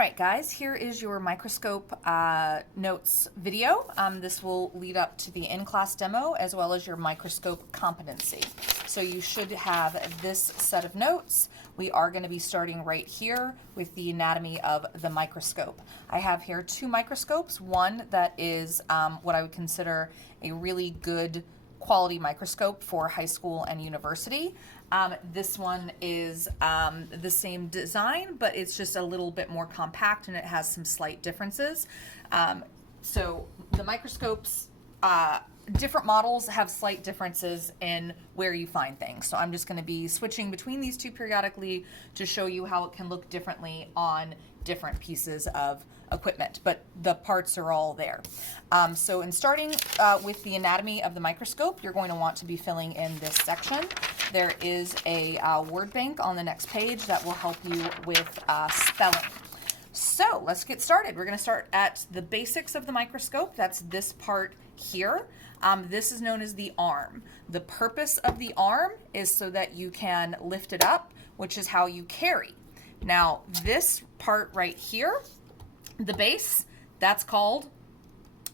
right, guys, here is your microscope notes video. This will lead up to the in-class demo as well as your microscope competency. So you should have this set of notes. We are going to be starting right here with the anatomy of the microscope. I have here two microscopes, one that is what I would consider a really good quality microscope for high school and university. This one is the same design, but it's just a little bit more compact and it has some slight differences. So the microscopes, different models have slight differences in where you find things. So I'm just going to be switching between these two periodically to show you how it can look differently on different pieces of equipment, but the parts are all there. So in starting with the anatomy of the microscope, you're going to want to be filling in this section. There is a word bank on the next page that will help you with spelling. So let's get started. We're going to start at the basics of the microscope. That's this part here. This is known as the arm. The purpose of the arm is so that you can lift it up, which is how you carry. Now, this part right here, the base, that's called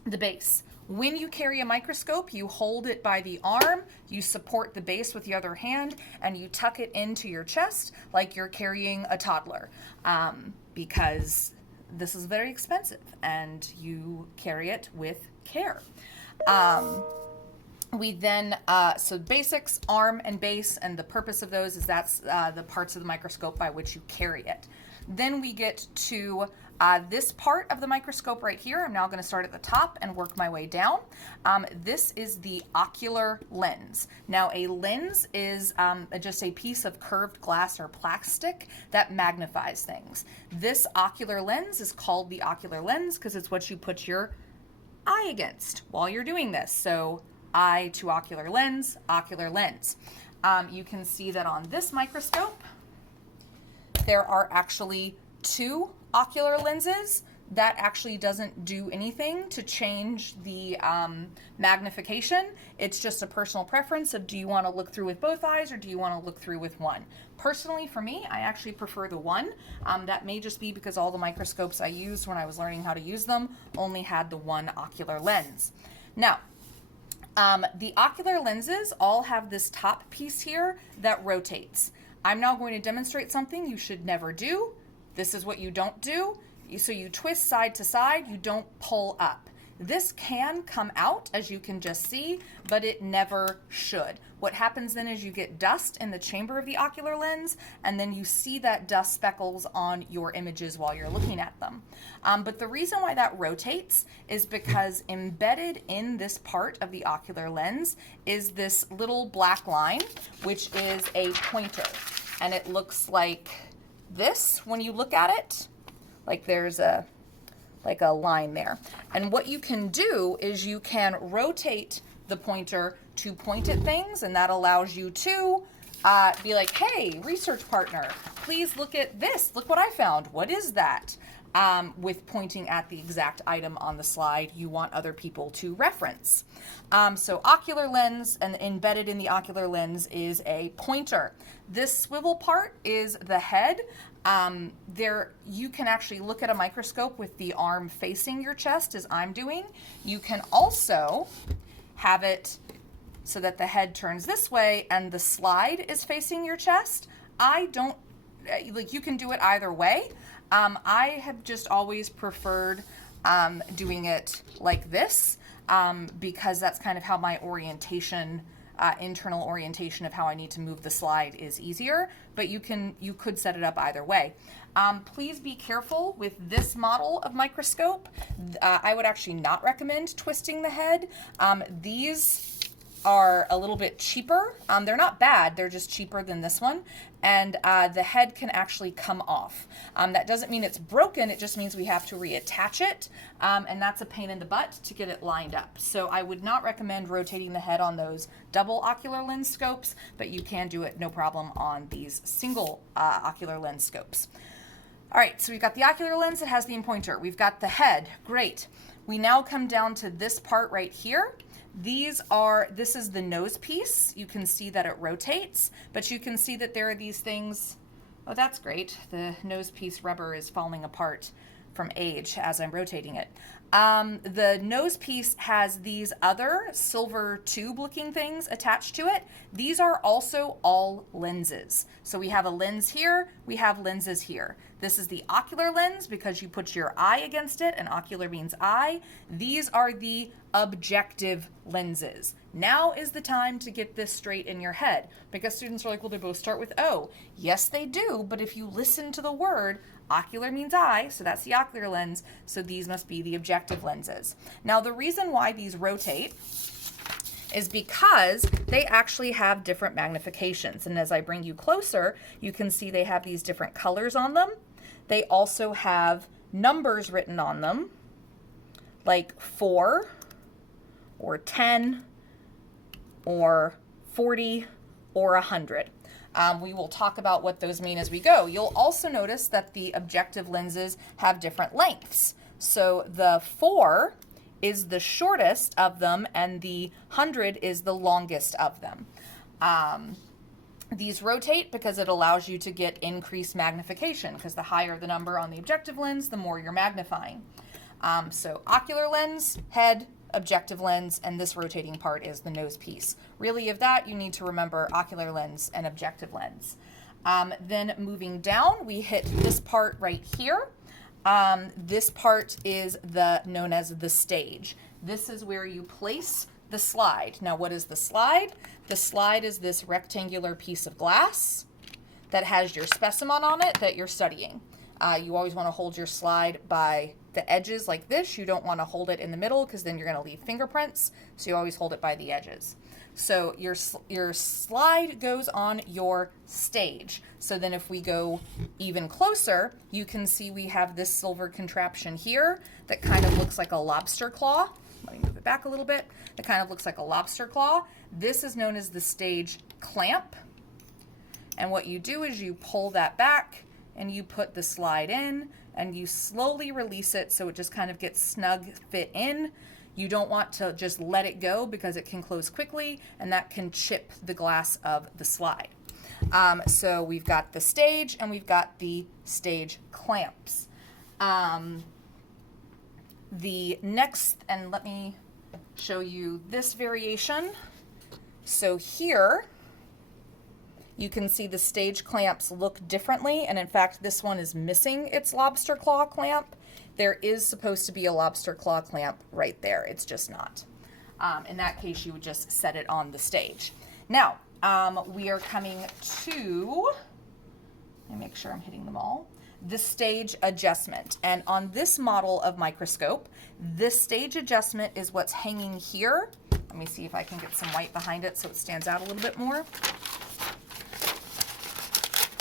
the base. When you carry a microscope, you hold it by the arm, you support the base with the other hand, and you tuck it into your chest like you're carrying a toddler, because this is very expensive and you carry it with care. We then, so basics, arm and base, and the purpose of those is that's the parts of the microscope by which you carry it. Then we get to this part of the microscope right here. I'm now going to start at the top and work my way down. This is the ocular lens. Now a lens is just a piece of curved glass or plastic that magnifies things. This ocular lens is called the ocular lens because it's what you put your eye against while you're doing this. So eye to ocular lens, ocular lens. You can see that on this microscope, there are actually two ocular lenses. That actually doesn't do anything to change the magnification. It's just a personal preference of do you want to look through with both eyes or do you want to look through with one? Personally, for me, I actually prefer the one. That may just be because all the microscopes I used when I was learning how to use them only had the one ocular lens. Now, the ocular lenses all have this top piece here that rotates. I'm now going to demonstrate something you should never do. This is what you don't do. So you twist side to side, you don't pull up. This can come out, as you can just see, but it never should. What happens then is you get dust in the chamber of the ocular lens, and then you see that dust speckles on your images while you're looking at them. But the reason why that rotates is because embedded in this part of the ocular lens is this little black line, which is a pointer. And it looks like this when you look at it. Like there's a line there. And what you can do is you can rotate the pointer to point at things, and that allows you to be like, hey, research partner, please look at this. Look what I found. What is that? With pointing at the exact item on the slide you want other people to reference. So ocular lens, and embedded in the ocular lens is a pointer. This swivel part is the head. There, you can actually look at a microscope with the arm facing your chest, as I'm doing. You can also have it so that the head turns this way and the slide is facing your chest. I don't, like, you can do it either way. I have just always preferred doing it like this because that's kind of how my orientation, internal orientation of how I need to move the slide is easier, but you could set it up either way. Please be careful with this model of microscope. I would actually not recommend twisting the head. These are a little bit cheaper. They're not bad, they're just cheaper than this one. And the head can actually come off. That doesn't mean it's broken, it just means we have to reattach it. And that's a pain in the butt to get it lined up. So I would not recommend rotating the head on those double ocular lens scopes, but you can do it no problem on these single ocular lens scopes. All right, so we've got the ocular lens that has the pointer. We've got the head, great. We now come down to this part right here. This is the nose piece. You can see that it rotates, but you can see that there are these things Oh, that's great. The nose piece rubber is falling apart from age as I'm rotating it. The nose piece has these other silver tube looking things attached to it. These are also all lenses. So we have a lens here, we have lenses here. This is the ocular lens because you put your eye against it, and ocular means eye. These are the objective lenses. Now is the time to get this straight in your head, because students are like, well, they both start with O. Yes, they do, but if you listen to the word, ocular means eye, so that's the ocular lens, so these must be the objective lenses. Now, the reason why these rotate is because they actually have different magnifications, and as I bring you closer, you can see they have these different colors on them. They also have numbers written on them, like 4 or 10 or 40 or 100. We will talk about what those mean as we go. You'll also notice that the objective lenses have different lengths. So the 4 is the shortest of them, and the 100 is the longest of them. These rotate because it allows you to get increased magnification, because the higher the number on the objective lens, the more you're magnifying. So ocular lens, head, objective lens, and this rotating part is the nose piece. Really, of that, you need to remember ocular lens and objective lens. Then moving down, we hit this part right here. This part is known as the stage. This is where you place the slide. Now, what is the slide? The slide is this rectangular piece of glass that has your specimen on it that you're studying. You always want to hold your slide by the edges like this. You don't want to hold it in the middle because then you're going to leave fingerprints. So you always hold it by the edges. So your slide goes on your stage. So then if we go even closer, you can see we have this silver contraption here that kind of looks like a lobster claw. Let me move it back a little bit. It kind of looks like a lobster claw. This is known as the stage clamp. And what you do is you pull that back and you put the slide in and you slowly release it so it just kind of gets snug fit in. You don't want to just let it go because it can close quickly and that can chip the glass of the slide. So we've got the stage and we've got the stage clamps. The next, and let me show you this variation. So here, you can see the stage clamps look differently, and in fact, this one is missing its lobster claw clamp. There is supposed to be a lobster claw clamp right there. It's just not. In that case, you would just set it on the stage. Now, we are coming to, let me make sure I'm hitting them all, the stage adjustment. And on this model of microscope, this stage adjustment is what's hanging here. Let me see if I can get some white behind it so it stands out a little bit more.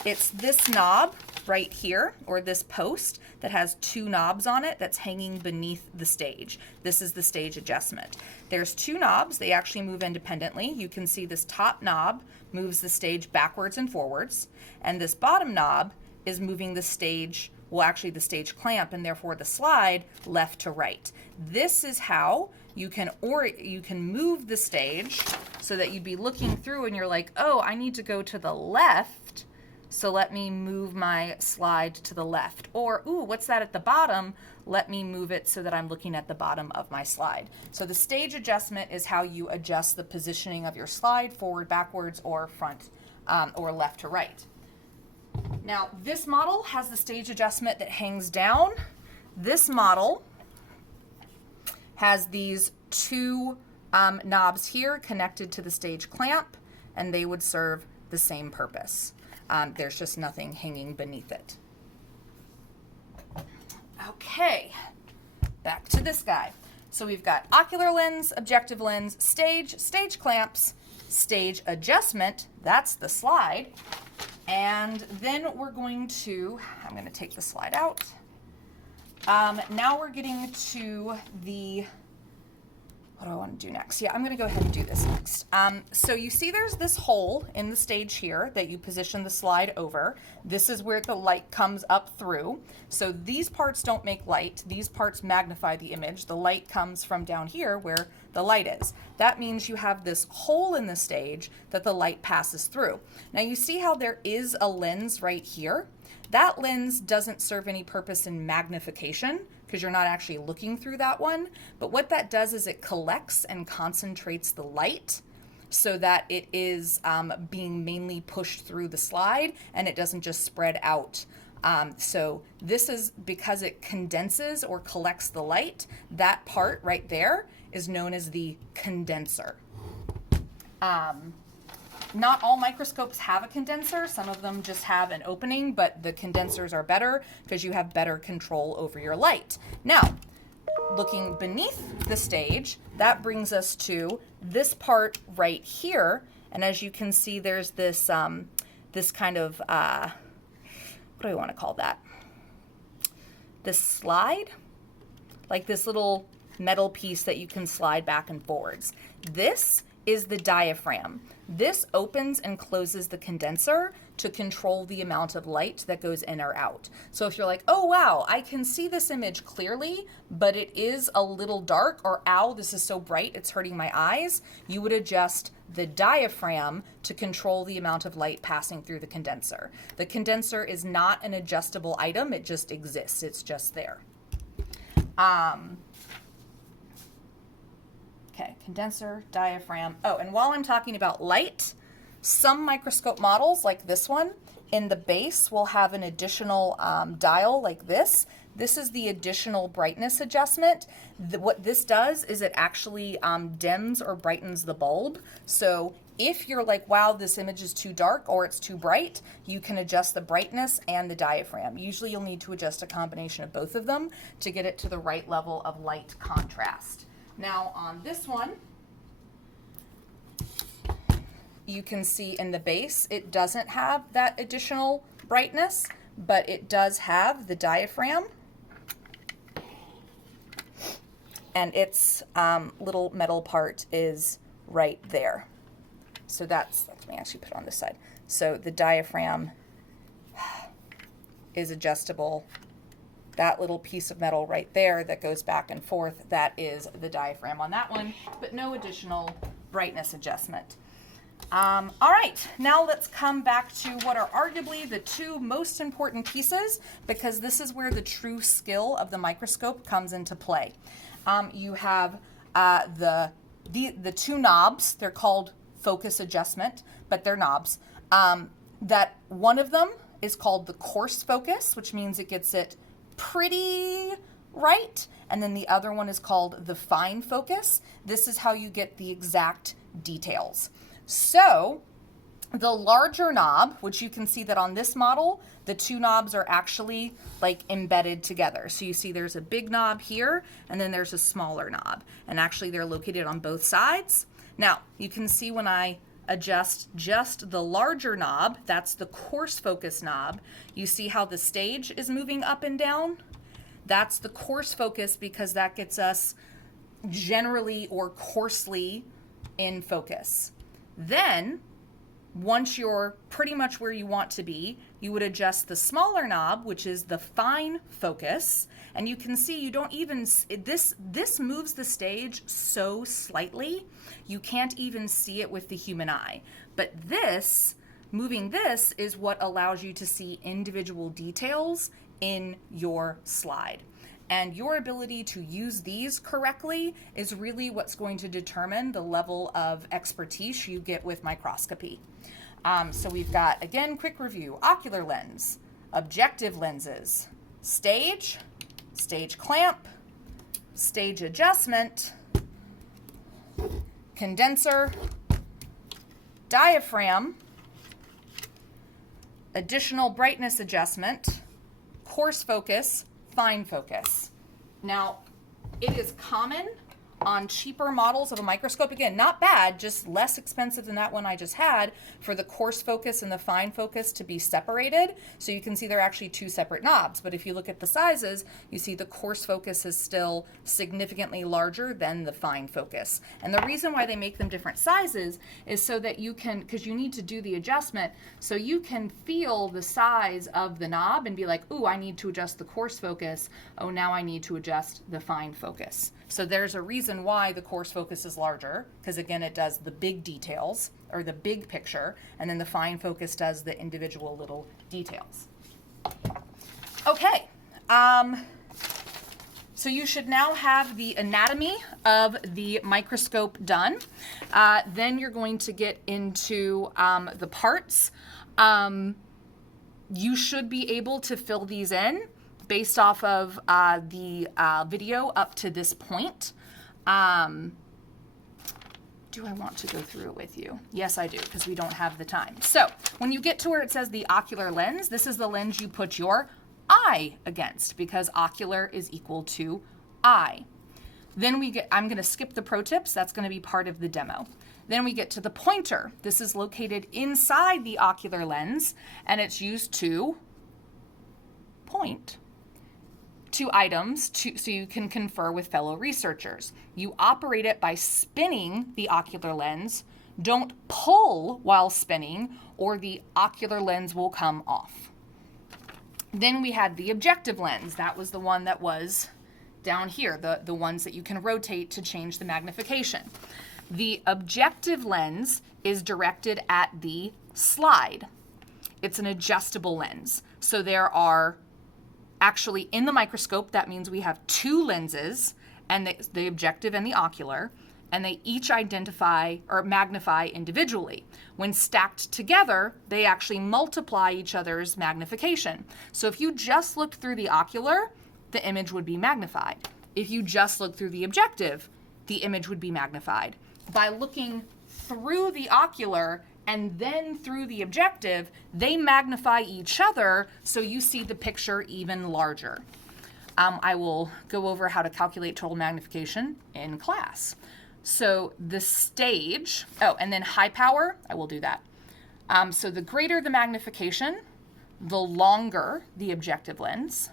It's this knob right here, or this post that has 2 knobs on it that's hanging beneath the stage. This is the stage adjustment. There's 2 knobs. They actually move independently. You can see this top knob moves the stage backwards and forwards, and this bottom knob is moving the stage, well, actually the stage clamp, and therefore the slide left to right. This is how you can move the stage so that you'd be looking through and you're like, oh, I need to go to the left, so let me move my slide to the left. Or, ooh, what's that at the bottom? Let me move it so that I'm looking at the bottom of my slide. So the stage adjustment is how you adjust the positioning of your slide, forward, backwards, or front, or left to right. Now, this model has the stage adjustment that hangs down. This model has these 2 knobs here connected to the stage clamp, and they would serve the same purpose. There's just nothing hanging beneath it. Okay, back to this guy. So we've got ocular lens, objective lens, stage clamps, stage adjustment, that's the slide. And then we're going to, I'm going to take the slide out. Now we're getting to the what do I want to do next? Yeah, I'm going to go ahead and do this next. So you see there's this hole in the stage here that you position the slide over. This is where the light comes up through. So these parts don't make light. These parts magnify the image. The light comes from down here where the light is. That means you have this hole in the stage that the light passes through. Now you see how there is a lens right here? That lens doesn't serve any purpose in magnification because you're not actually looking through that one. But what that does is it collects and concentrates the light so that it is being mainly pushed through the slide and it doesn't just spread out. So this is because it condenses or collects the light. That part right there is known as the condenser. Not all microscopes have a condenser. Some of them just have an opening, but the condensers are better because you have better control over your light. Now, looking beneath the stage, that brings us to this part right here. And as you can see, there's this, this kind of, what do I want to call that? This slide, like this little metal piece that you can slide back and forwards. This is the diaphragm. This opens and closes the condenser to control the amount of light that goes in or out. So if you're like, oh wow, I can see this image clearly, but it is a little dark, or ow, this is so bright, it's hurting my eyes, you would adjust the diaphragm to control the amount of light passing through the condenser. The condenser is not an adjustable item, it just exists, it's just there. Okay, condenser, diaphragm. Oh, and while I'm talking about light, some microscope models like this one, in the base will have an additional dial like this. This is the additional brightness adjustment. What this does is it actually dims or brightens the bulb. So if you're like, wow, this image is too dark or it's too bright, you can adjust the brightness and the diaphragm. Usually you'll need to adjust a combination of both of them to get it to the right level of light contrast. Now on this one, you can see in the base, it doesn't have that additional brightness, but it does have the diaphragm. And its little metal part is right there. So that's, let me actually put it on this side. So the diaphragm is adjustable. That little piece of metal right there that goes back and forth, that is the diaphragm on that one, but no additional brightness adjustment. All right, now let's come back to what are arguably the two most important pieces, because this is where the true skill of the microscope comes into play. You have the two knobs. They're called focus adjustment, but they're knobs. That one of them is called the coarse focus, which means it gets it pretty right, and then the other one is called the fine focus. This is how you get the exact details. So the larger knob, which you can see that on this model, the two knobs are actually like embedded together. So you see there's a big knob here, and then there's a smaller knob, and actually they're located on both sides. Now you can see when I adjust just the larger knob, that's the coarse focus knob, you see how the stage is moving up and down? That's the coarse focus because that gets us generally or coarsely in focus. Then, once you're pretty much where you want to be, you would adjust the smaller knob, which is the fine focus, and you can see you don't even, this moves the stage so slightly, you can't even see it with the human eye. But this, moving this, is what allows you to see individual details in your slide. And your ability to use these correctly is really what's going to determine the level of expertise you get with microscopy. So we've got, again, quick review: ocular lens, objective lenses, stage, stage clamp, stage adjustment, condenser, diaphragm, additional brightness adjustment, coarse focus, fine focus. Now, it is common on cheaper models of a microscope. Again, not bad, just less expensive than that one I just had, for the coarse focus and the fine focus to be separated. So you can see they're actually two separate knobs. But if you look at the sizes, you see the coarse focus is still significantly larger than the fine focus. And the reason why they make them different sizes is so that you can, because you need to do the adjustment, so you can feel the size of the knob and be like, ooh, I need to adjust the coarse focus. Oh, now I need to adjust the fine focus. So there's a reason why the coarse focus is larger, because again, it does the big details or the big picture, and then the fine focus does the individual little details. Okay, so you should now have the anatomy of the microscope done. Then you're going to get into the parts. You should be able to fill these in based off of the video up to this point. Do I want to go through it with you? Yes, I do, because we don't have the time. So when you get to where it says the ocular lens, this is the lens you put your eye against, because ocular is equal to eye. Then I'm going to skip the pro tips. That's going to be part of the demo. Then we get to the pointer. This is located inside the ocular lens, and it's used to point to items so you can confer with fellow researchers. You operate it by spinning the ocular lens. Don't pull while spinning, or the ocular lens will come off. Then we had the objective lens. That was the one that was down here, the ones that you can rotate to change the magnification. The objective lens is directed at the slide. It's an adjustable lens. So there are actually, in the microscope, that means we have two lenses, and the objective and the ocular, and they each identify or magnify individually. When stacked together, they actually multiply each other's magnification. So if you just looked through the ocular, the image would be magnified. If you just looked through the objective, the image would be magnified. By looking through the ocular and then through the objective, they magnify each other, so you see the picture even larger. I will go over how to calculate total magnification in class. So the stage, and then high power, I will do that. So the greater the magnification, the longer the objective lens.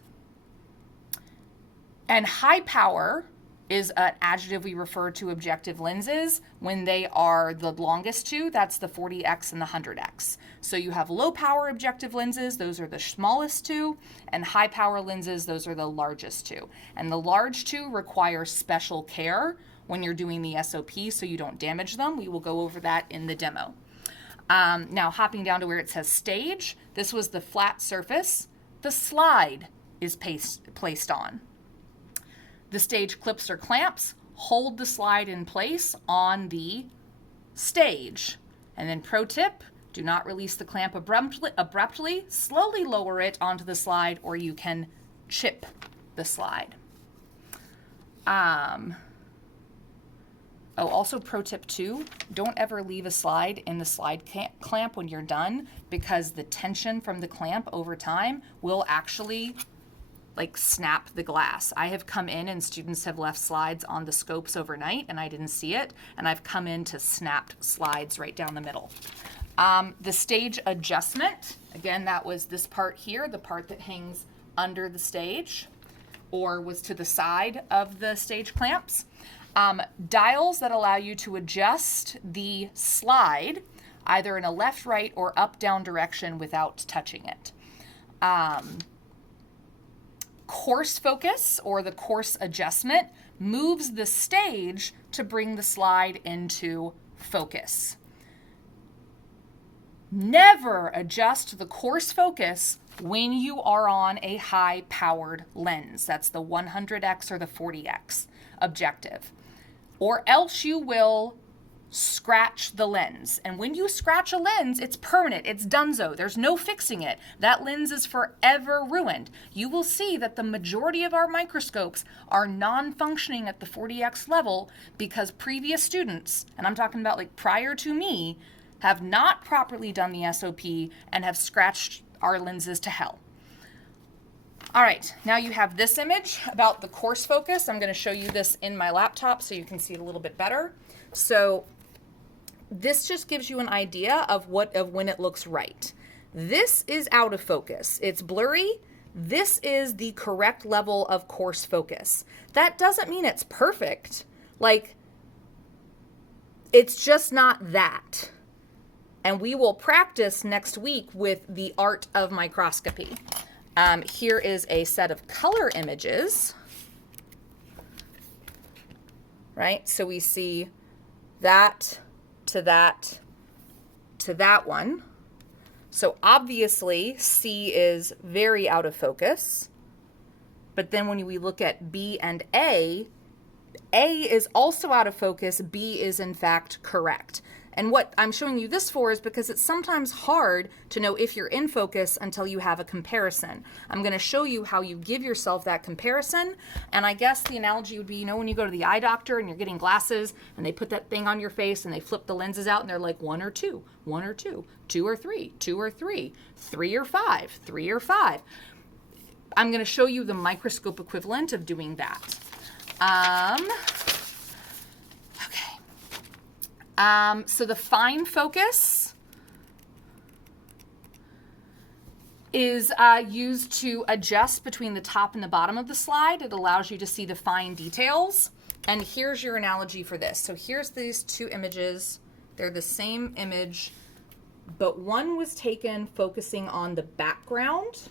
And high power is an adjective we refer to objective lenses when they are the longest two. That's the 40x and the 100x. So you have low power objective lenses, those are the smallest two, and high power lenses, those are the largest two. And the large two require special care when you're doing the SOP so you don't damage them. We will go over that in the demo. Now hopping down to where it says stage, this was the flat surface the slide is placed on. The stage clips or clamps hold the slide in place on the stage. And then pro tip, do not release the clamp abruptly. Slowly lower it onto the slide, or you can chip the slide. Also pro tip 2, don't ever leave a slide in the slide clamp when you're done, because the tension from the clamp over time will actually snap the glass. I have come in and students have left slides on the scopes overnight and I didn't see it, and I've come in to snapped slides right down the middle. The stage adjustment, again, that was this part here, the part that hangs under the stage or was to the side of the stage clamps. Dials that allow you to adjust the slide either in a left, right, or up, down direction without touching it. Coarse focus, or the coarse adjustment, moves the stage to bring the slide into focus. Never adjust the coarse focus when you are on a high-powered lens. That's the 100x or the 40x objective. Or else you will scratch the lens. And when you scratch a lens, it's permanent, it's donezo. There's no fixing it. That lens is forever ruined. You will see that the majority of our microscopes are non-functioning at the 40x level because previous students, and I'm talking about prior to me, have not properly done the SOP and have scratched our lenses to hell. All right, now you have this image about the coarse focus. I'm going to show you this in my laptop so you can see it a little bit better. So this just gives you an idea of when it looks right. This is out of focus. It's blurry. This is the correct level of coarse focus. That doesn't mean it's perfect. Like, it's just not that. And we will practice next week with the art of microscopy. Here is a set of color images, right? So we see that to that to that one. So obviously C is very out of focus. But then when we look at B and A is also out of focus. B is in fact correct. And what I'm showing you this for is because it's sometimes hard to know if you're in focus until you have a comparison. I'm going to show you how you give yourself that comparison. And I guess the analogy would be, you know, when you go to the eye doctor and you're getting glasses and they put that thing on your face and they flip the lenses out and they're like 1 or 2, 1 or 2, 2 or 3, 2 or 3, 3 or 5, 3 or 5. I'm going to show you the microscope equivalent of doing that. So the fine focus is used to adjust between the top and the bottom of the slide. It allows you to see the fine details. And here's your analogy for this. So here's these two images. They're the same image, but one was taken focusing on the background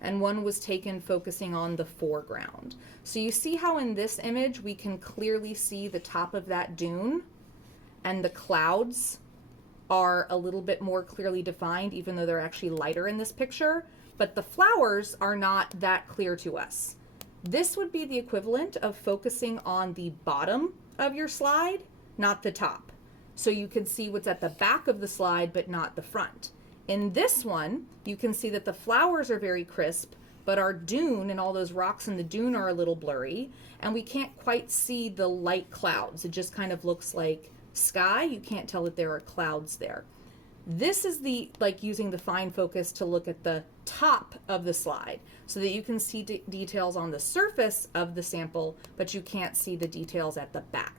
and one was taken focusing on the foreground. So you see how in this image we can clearly see the top of that dune, and the clouds are a little bit more clearly defined, even though they're actually lighter in this picture, but the flowers are not that clear to us. This would be the equivalent of focusing on the bottom of your slide, not the top. So you can see what's at the back of the slide, but not the front. In this one, you can see that the flowers are very crisp, but our dune and all those rocks in the dune are a little blurry, and we can't quite see the light clouds. It just kind of looks like sky. You can't tell that there are clouds there. This is like using the fine focus to look at the top of the slide so that you can see details on the surface of the sample, but you can't see the details at the back.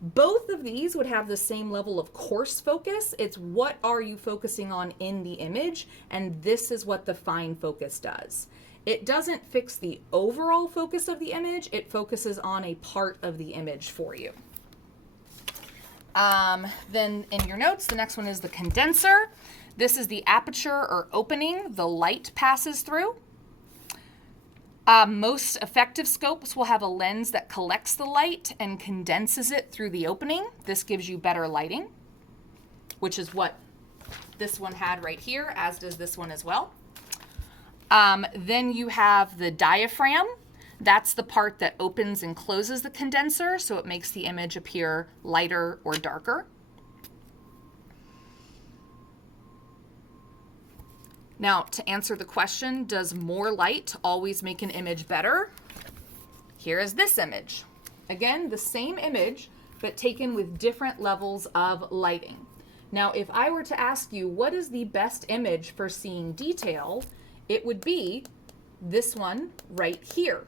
Both of these would have the same level of coarse focus. It's what are you focusing on in the image, and this is what the fine focus does. It doesn't fix the overall focus of the image, it focuses on a part of the image for you. Then in your notes, the next one is the condenser. This is the aperture or opening the light passes through. Most effective scopes will have a lens that collects the light and condenses it through the opening. This gives you better lighting, which is what this one had right here, as does this one as well. Then you have the diaphragm. That's the part that opens and closes the condenser, so it makes the image appear lighter or darker. Now, to answer the question, does more light always make an image better? Here is this image. Again, the same image, but taken with different levels of lighting. Now, if I were to ask you what is the best image for seeing detail, it would be this one right here,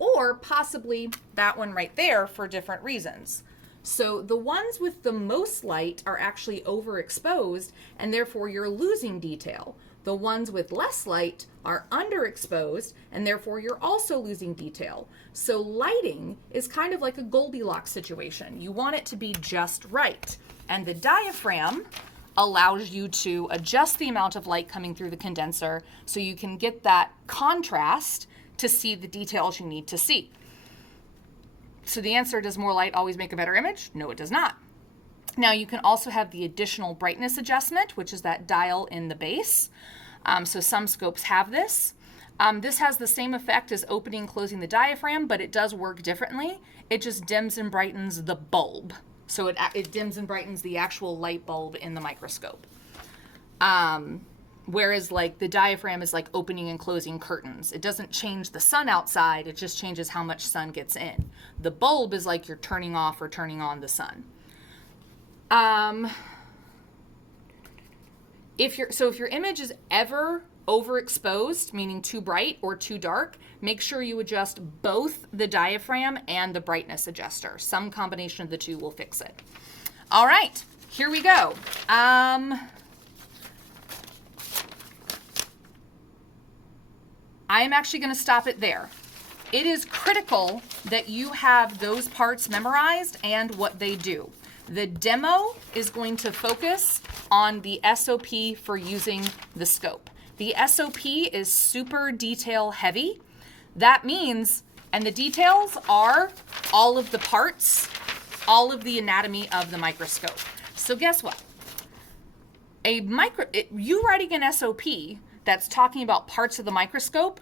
or possibly that one right there for different reasons. So the ones with the most light are actually overexposed, and therefore you're losing detail. The ones with less light are underexposed, and therefore you're also losing detail. So lighting is kind of like a Goldilocks situation. You want it to be just right. And the diaphragm allows you to adjust the amount of light coming through the condenser so you can get that contrast to see the details you need to see. So the answer, does more light always make a better image? No, it does not. Now you can also have the additional brightness adjustment, which is that dial in the base. So some scopes have this. This has the same effect as opening and closing the diaphragm, but it does work differently. It just dims and brightens the bulb. So it dims and brightens the actual light bulb in the microscope. Whereas like the diaphragm is like opening and closing curtains. It doesn't change the sun outside, it just changes how much sun gets in. The bulb is like you're turning off or turning on the sun. If your image is ever overexposed, meaning too bright or too dark, make sure you adjust both the diaphragm and the brightness adjuster. Some combination of the two will fix it. All right, here we go. I am actually going to stop it there. It is critical that you have those parts memorized and what they do. The demo is going to focus on the SOP for using the scope. The SOP is super detail heavy. That means, and the details are all of the parts, all of the anatomy of the microscope. So guess what? You writing an SOP that's talking about parts of the microscope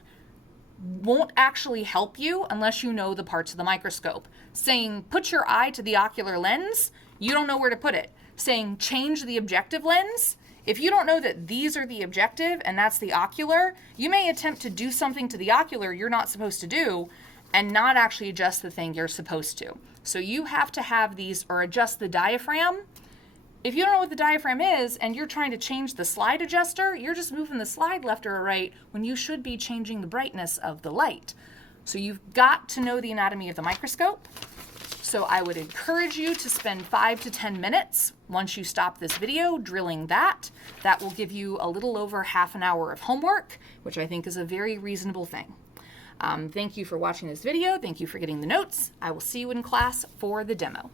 won't actually help you unless you know the parts of the microscope. Saying put your eye to the ocular lens, you don't know where to put it. Saying change the objective lens, if you don't know that these are the objective and that's the ocular, you may attempt to do something to the ocular you're not supposed to do and not actually adjust the thing you're supposed to. So you have to have these, or adjust the diaphragm. If you don't know what the diaphragm is and you're trying to change the slide adjuster, you're just moving the slide left or right when you should be changing the brightness of the light. So you've got to know the anatomy of the microscope. So I would encourage you to spend 5 to 10 minutes once you stop this video drilling that. That will give you a little over half an hour of homework, which I think is a very reasonable thing. Thank you for watching this video. Thank you for getting the notes. I will see you in class for the demo.